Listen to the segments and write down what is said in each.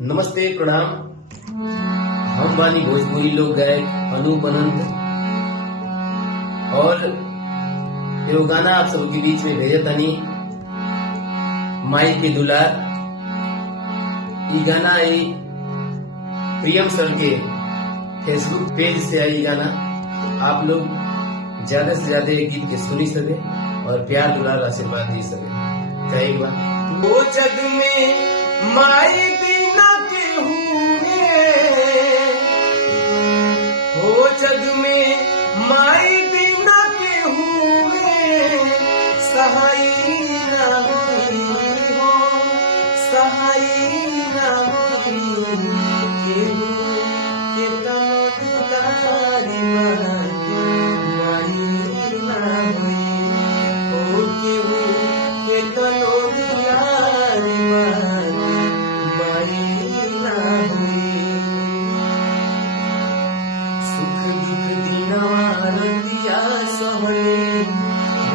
नमस्ते प्रणाम। हम बानी भोजपुरी लोक गायक अनूप अनंत और एगो गाना आप सबके बीच में भेजे तनी माई के दुलार। ई गाना आई प्रियम सर के फेसबुक पेज से आई गाना। आप लोग ज्यादा से ज्यादा ये गीत के सुनी सके और प्यार दुलार आशीर्वाद दे सके। कई बार वो जग में माई बिना केहू हो, जग में माई बिना केहू सहाय ना होई हो, सहाय ना होई केहू के तनो दुलारी माई ना होई हो, केहू के तनो दुलारी सुख दुख दिनवारतिया सहले,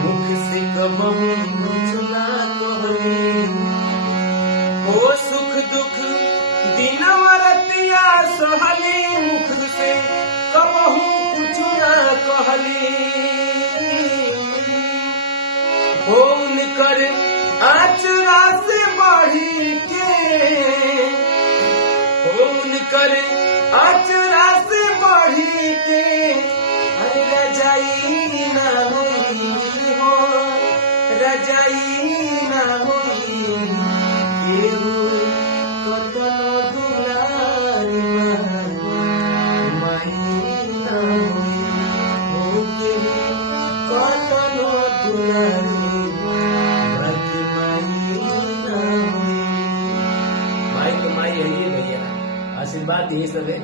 मुख से कबहू कुछ ना कहले हो। सुख दुख दिनवारतिया सहले, मुख से कबहू कुछ ना कहले हो। उनकर आचरा से बढ़ी के हो, उनकर आचरा से बढ़ी के रजाई ना होई हो, रजाई ना होई केहू कतनो दुलारी माई ना होई हो, केहू कतनो दुलारी माई ना होई। माई तो माई है भैया, आशीर्वाद यही सब है।